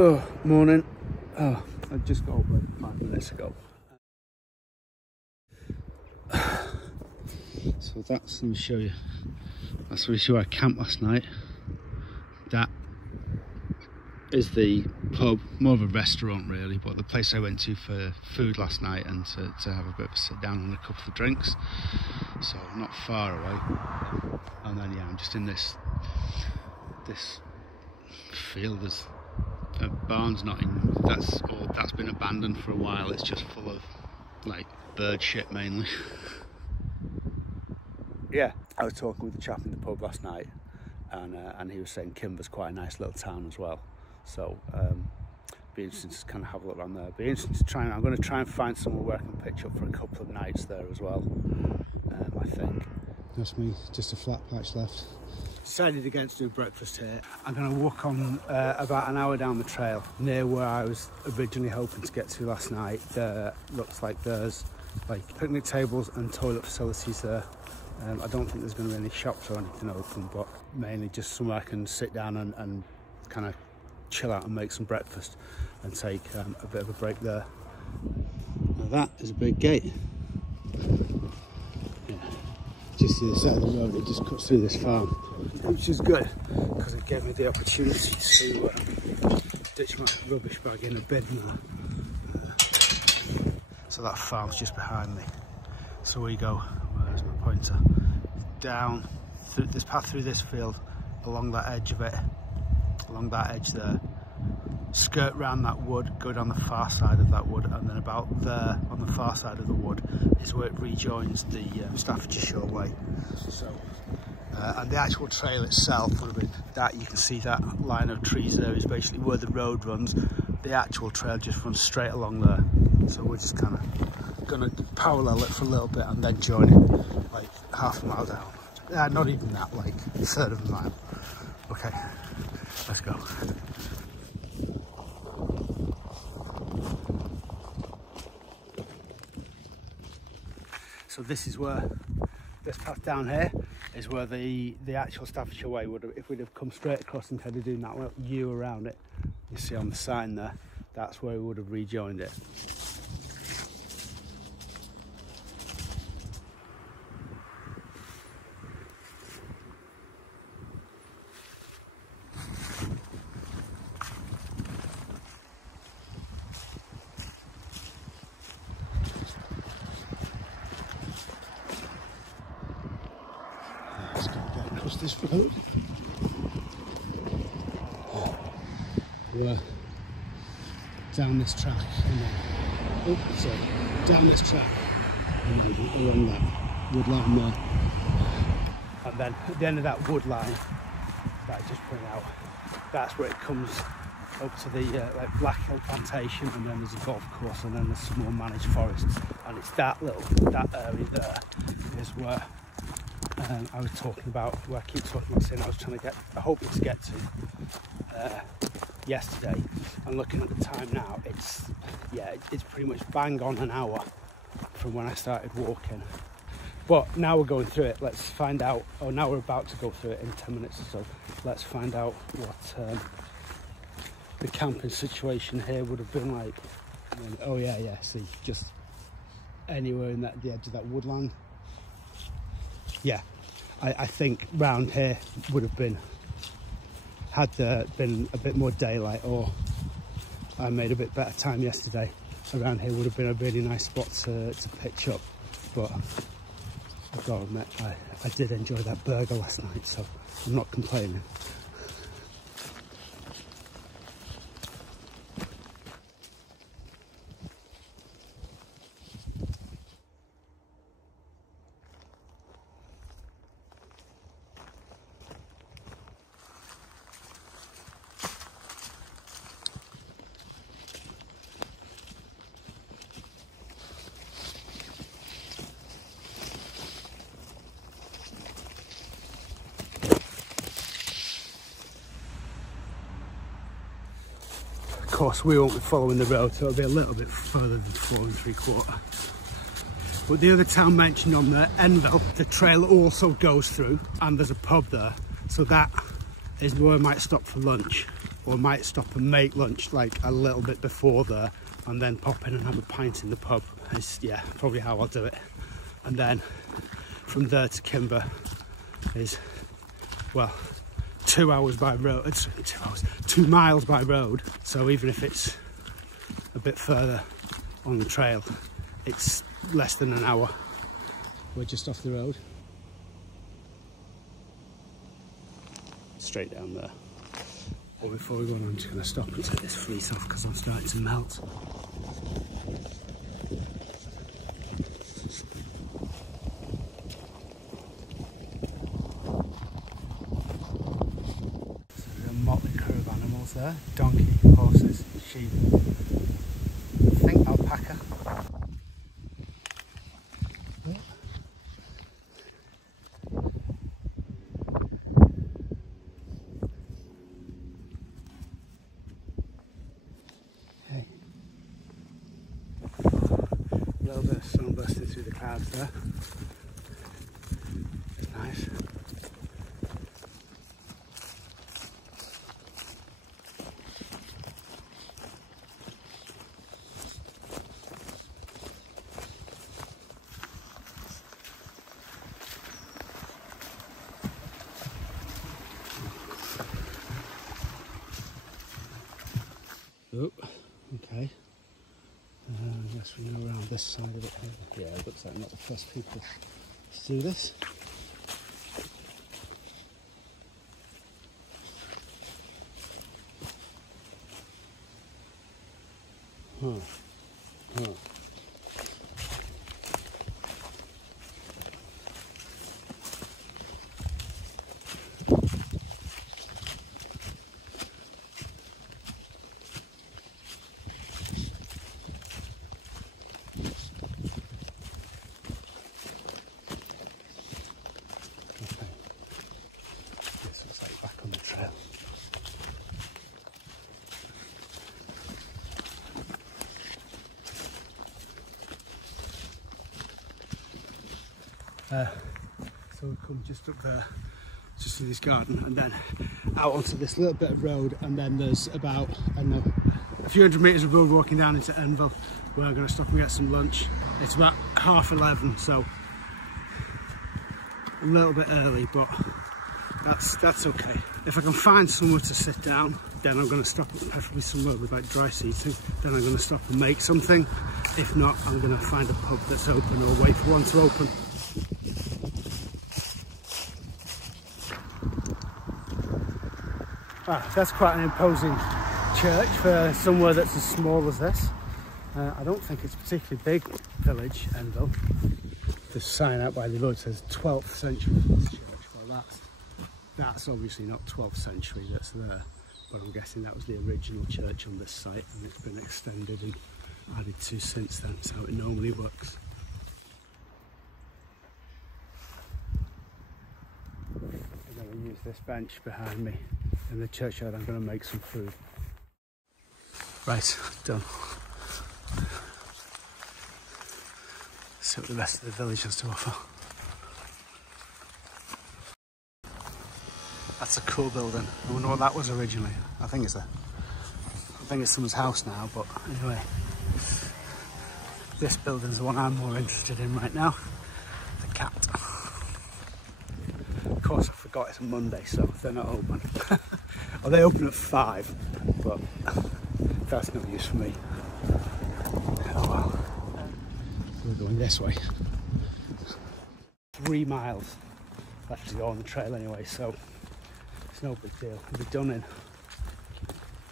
Oh, morning. Oh, I just got up 5 minutes ago. So that's, let me show you. That's where I camped last night. That is the pub, more of a restaurant really, but the place I went to for food last night and to have a bit of a sit down and a couple of drinks. So not far away. And then yeah, I'm just in this field. There's a barn's not in, that's been abandoned for a while. It's just full of like bird shit mainly. Yeah, I was talking with the chap in the pub last night, and he was saying Kinver's quite a nice little town as well. So be interesting to kind of have a look around there. Be interesting to try. I'm going to try and find somewhere where I can pitch up for a couple of nights there as well. I think. That's me, just a flat patch left. Decided against doing breakfast here. I'm going to walk on about an hour down the trail near where I was originally hoping to get to last night. Looks like there's like picnic tables and toilet facilities there. I don't think there's going to be any shops or anything open, but mainly just somewhere I can sit down and kind of chill out and make some breakfast and take a bit of a break there. Now that is a big gate. Yeah. Just the other side of the road, it just cuts through this farm, which is good because it gave me the opportunity to ditch my rubbish bag in a bin now. So that farm's just behind me. So we go. Where's my pointer? Down through this path through this field, along that edge of it, along that edge there, skirt round that wood, go down the far side of that wood, and then about there on the far side of the wood is where it rejoins the Staffordshire Way. So and the actual trail itself would have been that. You can see that line of trees there is basically where the road runs. The actual trail just runs straight along there, so we're just kind of going to parallel it for a little bit and then join it like half a mile down. Not even that, like a third of a mile. Okay, let's go. So this is where, this path down here is where the actual Staffordshire Way would have, if we'd have come straight across instead of doing that U around it, you see on the sign there, that's where we would have rejoined it. This road. We're down this track and then, down this track and then along that wood line there. And then at the end of that wood line that I just pointed out, that's where it comes up to the like Black Hill Plantation, and then there's a golf course, and then there's some more managed forests, and it's that area there is where I was talking about, where I keep talking about saying I was trying to get, I hope to get to yesterday. And looking at the time now, it's pretty much bang on an hour from when I started walking. But now we're going through it. Let's find out. Oh, now we're about to go through it in 10 minutes or so. Let's find out what the camping situation here would have been like. Oh yeah. See, just anywhere in the edge of that woodland. Yeah, I think round here would have been, had there been a bit more daylight, or I made a bit better time yesterday, around here would have been a really nice spot to pitch up. But I've got to admit, I did enjoy that burger last night, so I'm not complaining. Of course, we won't be following the road, so it'll be a little bit further than 4 3/4. But the other town mentioned on the Enville, the trail also goes through, and there's a pub there, so that is where I might stop for lunch, or I might stop and make lunch like a little bit before there and then pop in and have a pint in the pub. It's, yeah, probably how I'll do it. And then from there to Kinver is, well, 2 hours by road. It's 2 miles by road. So even if it's a bit further on the trail, it's less than an hour. We're just off the road. Straight down there. But before we go on, I'm just going to stop and take this fleece off because I'm starting to melt. So there's a motley crew of animals there. Donkey, horses, sheep. I think alpaca. A little bit of sun bursting through the clouds there. It's nice. Oh, okay. I guess we go around this side of it. Yeah, it looks like I'm not the first people to do this. Huh. So we come just up there, just to this garden, and then out onto this little bit of road, and then there's about, I don't know, a few hundred metres of road walking down into Enville, where I'm going to stop and get some lunch. It's about 11:30, so a little bit early, but that's okay. If I can find somewhere to sit down, then I'm going to stop, preferably somewhere with like dry seating, then I'm going to stop and make something. If not, I'm going to find a pub that's open or wait for one to open. That's quite an imposing church for somewhere that's as small as this. I don't think it's a particularly big village, Enville. The sign out by the road says 12th century for this church. Well, that's obviously not 12th century that's there, but I'm guessing that was the original church on this site, and it's been extended and added to since then. That's how it normally works. I'm going to use this bench behind me in the churchyard. I'm going to make some food. Right, done. See what the rest of the village has to offer. That's a cool building. I wonder what that was originally. I think it's someone's house now, but anyway. This building's the one I'm more interested in right now. The cat. Of course, I forgot it's a Monday, so they're not open. Well, they open at 5, but that's no use for me. Oh well. We're going this way. 3 miles left to go on the trail anyway, so it's no big deal. We'll be done in,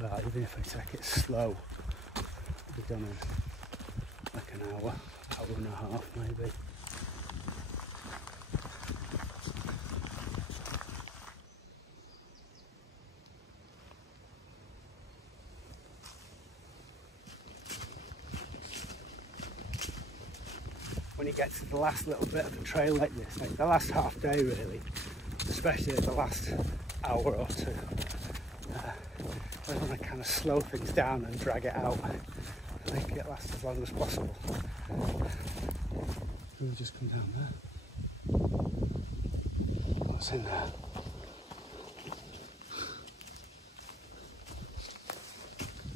well, even if I take it slow, we'll be done in like an hour and a half maybe. When you get to the last little bit of the trail like this, like the last half day really, especially the last hour or two, I want to kind of slow things down and drag it out and make it last as long as possible. We'll just come down there. What's in there?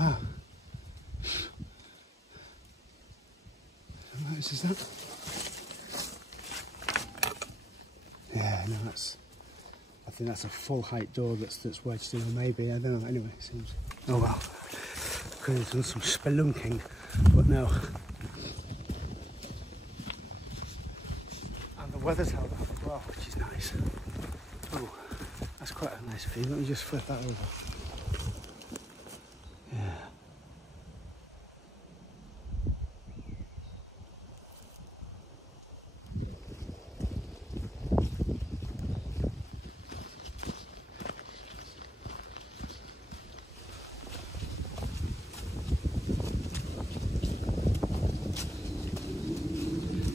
Wow. How much is that? Yeah, no, that's. I think that's a full height door that's wedged in, or maybe, I don't know. Anyway, it seems. Oh well. Could have done some spelunking, but no. And the weather's held up as well, which is nice. Oh, that's quite a nice view. Let me just flip that over. Yeah.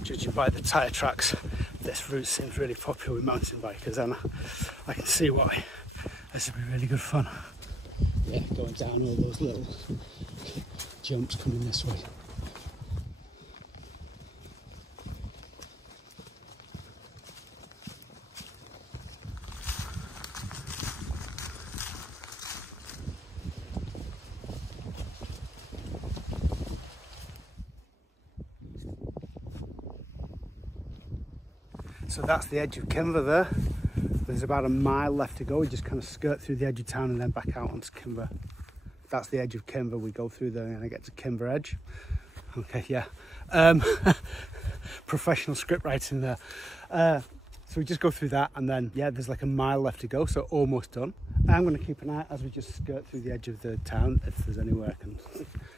Judging by the tyre tracks, this route seems really popular with mountain bikers, and I can see why. This would be really good fun. Yeah, going down all those little jumps coming this way. So that's the edge of Kinver there. There's about a mile left to go. We just kind of skirt through the edge of town and then back out onto Kinver. That's the edge of Kinver. We go through there and I get to Kinver Edge. Okay, yeah. Professional script writing there. So we just go through that and then, yeah, there's like a mile left to go, so almost done. I'm going to keep an eye as we just skirt through the edge of the town, if there's anywhere I can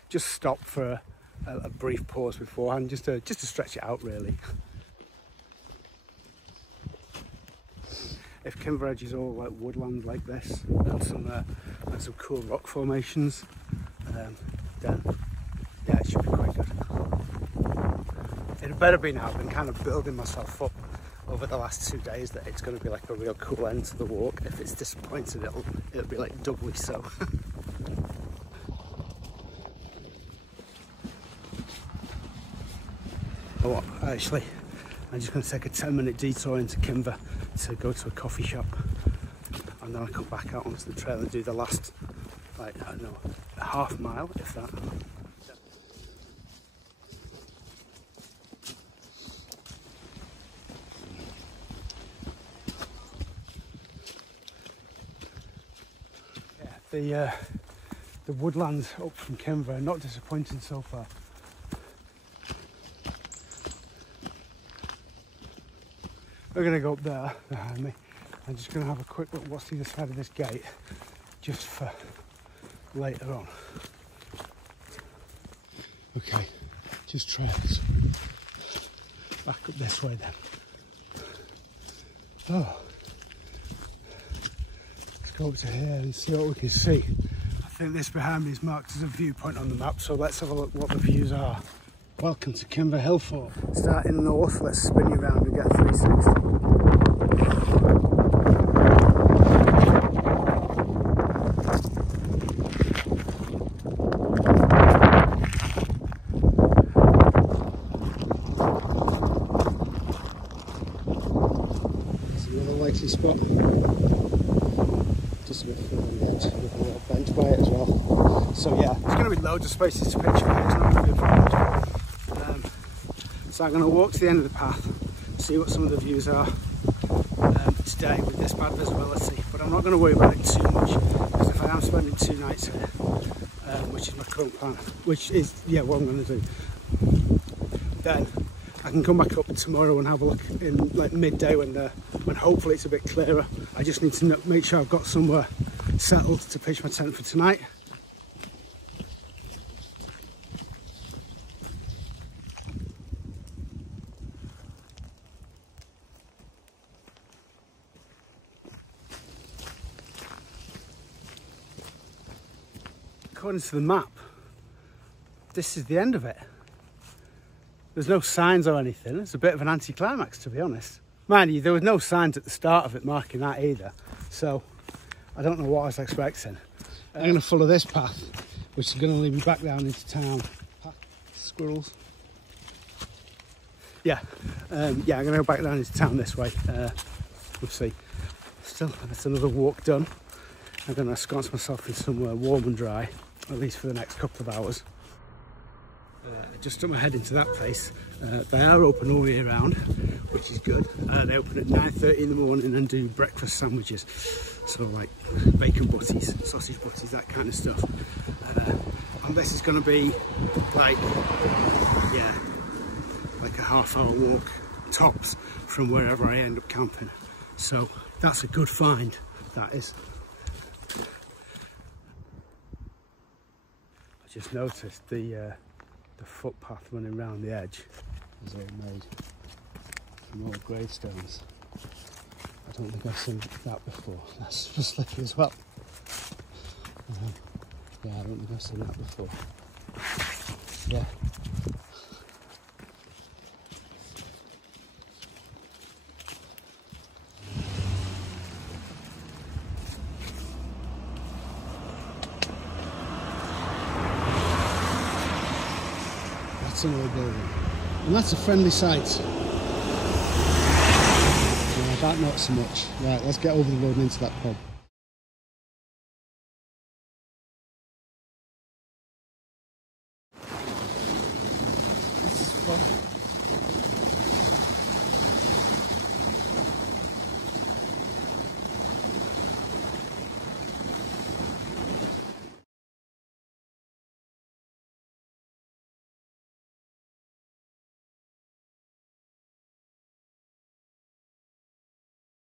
just stop for a brief pause beforehand, just to stretch it out, really. If Kinver Edge is all like woodland like this and some cool rock formations, then yeah, it should be quite good. It better be now. I've been kind of building myself up over the last 2 days that it's going to be like a real cool end to the walk. If it's disappointed, it'll be like doubly so. Oh, actually, I'm just going to take a 10-minute detour into Kinver to go to a coffee shop, and then I'll come back out onto the trail and do the last, like, I don't know, a half mile, if that. Yeah, the woodlands up from Kinver are not disappointing so far. We're going to go up there behind me. I'm just going to have a quick look what's either side of this gate, just for later on. Okay, just trails. Back up this way then. Oh, let's go up to here and see what we can see. I think this behind me is marked as a viewpoint on the map, so let's have a look what the views are. Welcome to Kinver Hill Fort. Starting north, let's spin you around and get 360. It's another likely spot. Just a bit further on the edge with a little bench by it as well. So yeah, there's going to be loads of spaces to pitch by. It's not going to be a problem. So I'm going to walk to the end of the path, see what some of the views are today with this bad visibility, but I'm not going to worry about it too much, because if I am spending 2 nights here, which is my current plan, which is, yeah, what I'm going to do, then I can come back up tomorrow and have a look in like midday when hopefully it's a bit clearer. I just need to make sure I've got somewhere settled to pitch my tent for tonight. According to the map, this is the end of it. There's no signs or anything. It's a bit of an anticlimax, to be honest. Mind you, there was no signs at the start of it marking that either, so I don't know what I was expecting. I'm going to follow this path, which is going to lead me back down into town. Squirrels. Yeah, I'm going to go back down into town this way. We'll see. Still, that's another walk done. I'm going to ensconce myself in somewhere warm and dry, at least for the next couple of hours. I just stuck my head into that place. They are open all year round, which is good. They open at 9:30 in the morning and do breakfast sandwiches, so like bacon butties, sausage butties, that kind of stuff. And this is going to be like, yeah, like a half-hour walk tops from wherever I end up camping. So that's a good find, that is. I just noticed the footpath running around the edge is all made from old gravestones. I don't think I've seen that before. That's super slippy as well. Yeah, I don't think I've seen that before. Yeah. That's another building. And that's a friendly sight. Yeah, that not so much. Right, let's get over the road and into that pub. This is fun.